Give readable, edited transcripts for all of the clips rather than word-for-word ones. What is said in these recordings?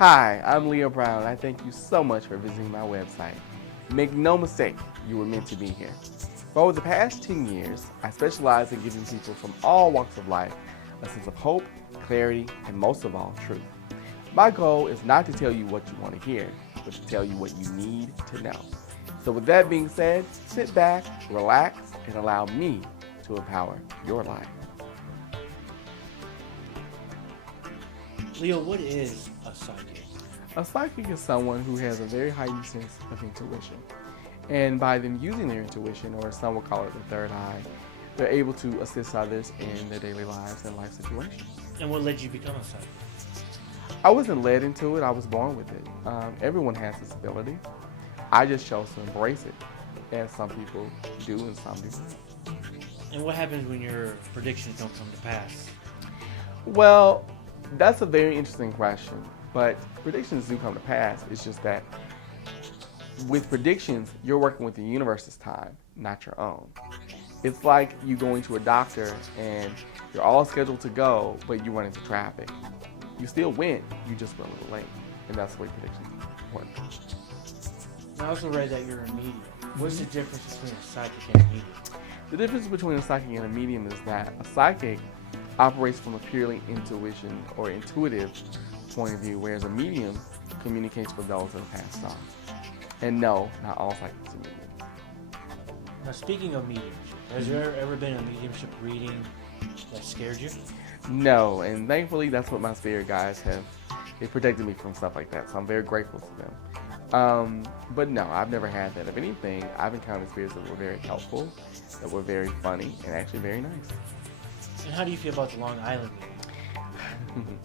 Hi, I'm Leo Brown, and I thank you so much for visiting my website. Make no mistake, you were meant to be here. For over the past 10 years, I specialize in giving people from all walks of life a sense of hope, clarity, and most of all, truth. My goal is not to tell you what you want to hear, but to tell you what you need to know. So with that being said, sit back, relax, and allow me to empower your life. Leo, what is a psychic? A psychic is someone who has a very heightened sense of intuition. And by them using their intuition, or some would call it the third eye, they're able to assist others in their daily lives and life situations. And what led you to become a psychic? I wasn't led into it, I was born with it. Everyone has this ability. I just chose to embrace it, as some people do and some do not. And what happens when your predictions don't come to pass? Well, that's a very interesting question, but predictions do come to pass. It's just that with predictions, you're working with the universe's time, not your own. It's like you going to a doctor and you're all scheduled to go, but you run into traffic. You still went, you just were a little late, and that's the way predictions work. I also read that you're a medium. What's the difference between a psychic and a medium? The difference between a psychic and a medium is that a psychic operates from a purely intuition or intuitive point of view, whereas a medium communicates with those that have passed on. And no, not all psychics are mediums. Now, speaking of mediumship, has there ever been a mediumship reading that scared you? No, and thankfully that's what my spirit guides have. They protected me from stuff like that, so I'm very grateful to them. But no, I've never had that. If anything, I've encountered spirits that were very helpful, that were very funny, and actually very nice. And how do you feel about the Long Island medium?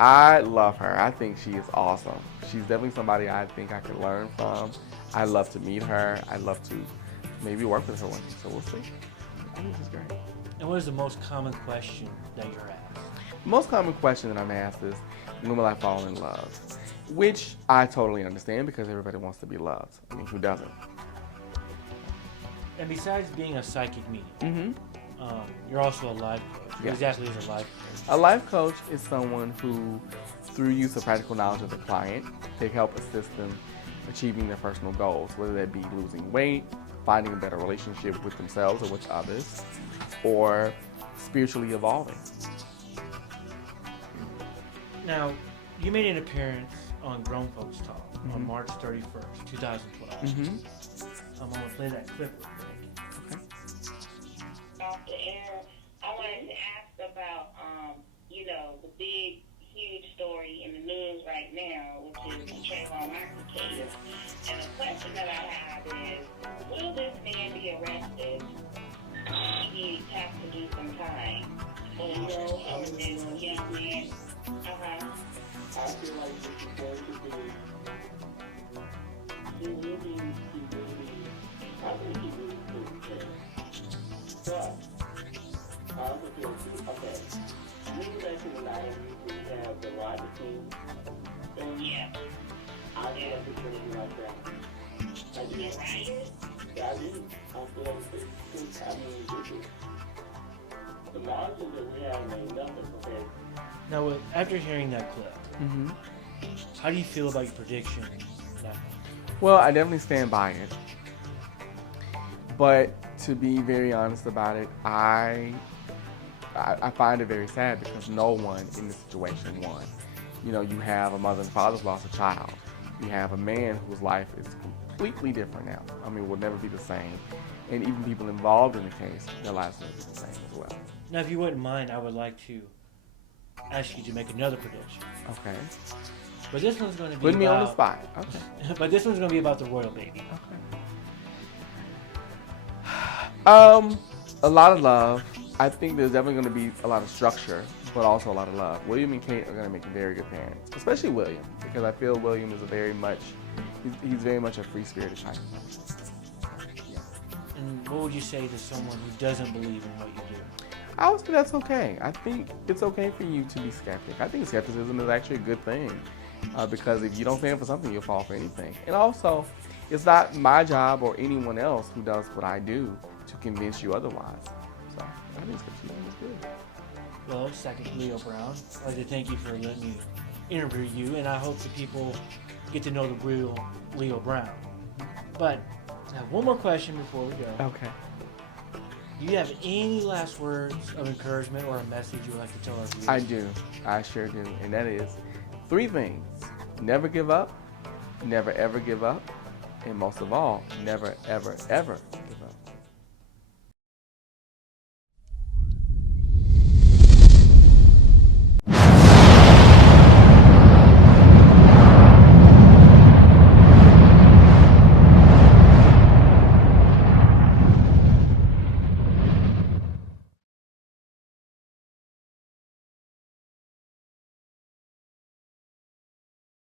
I love her. I think she is awesome. She's definitely somebody I think I could learn from. I love to meet her. I'd love to maybe work with her one day, so we'll see. I think she's great. And what is the most common question that you're asked? The most common question that I'm asked is, when will I fall in love? Which I totally understand because everybody wants to be loved. I mean, who doesn't? And besides being a psychic medium, you're also a life coach. What exactly is a life coach? A life coach is someone who, through use of practical knowledge of the client, they help assist them achieving their personal goals, whether that be losing weight, finding a better relationship with themselves or with others, or spiritually evolving. Now, you made an appearance on Grown Folks Talk on March 31st, 2012. I'm going to play that clip real quick. Okay. Off the air, I wanted to ask about, the big, huge story in the news right now, which is the Trayvon Martin case. And the question that I have is, will this man be arrested? He has to do some time. A young man. I feel like this is going to be, he will be, I think he will be okay. But, I also feel, okay, moving back to the 90s, we have the Roger King thing. Yeah. I feel like it's going to be like that. I do. Right? I do. I feel like it's happening. The margin that we have ain't nothing compared. Now, after hearing that clip, how do you feel about your prediction? Well, I definitely stand by it. But to be very honest about it, I find it very sad because no one in this situation won. You have a mother and father's lost a child. You have a man whose life is completely different now. I mean, will never be the same. And even people involved in the case, their lives will be the same as well. Now, if you wouldn't mind, I would like to ask you to make another prediction. Okay. But this one's going to be Put me on the spot. Okay. But this one's going to be about the royal baby. Okay. A lot of love. I think there's definitely going to be a lot of structure, but also a lot of love. William and Kate are going to make very good parents, especially William, because I feel William is he's very much a free-spirited type of person. Yeah. And what would you say to someone who doesn't believe in what you do? I would say that's okay. I think it's okay for you to be skeptic. I think skepticism is actually a good thing because if you don't stand for something, you'll fall for anything. And also, it's not my job or anyone else who does what I do to convince you otherwise. So I think skepticism is good. Well, Second Leo Brown, I'd like to thank you for letting me interview you, and I hope that people get to know the real Leo Brown. But I have one more question before we go. Okay. Do you have any last words of encouragement or a message you would like to tell our viewers? I do. I sure do. And that is 3 things. Never give up. Never, ever give up. And most of all, never, ever, ever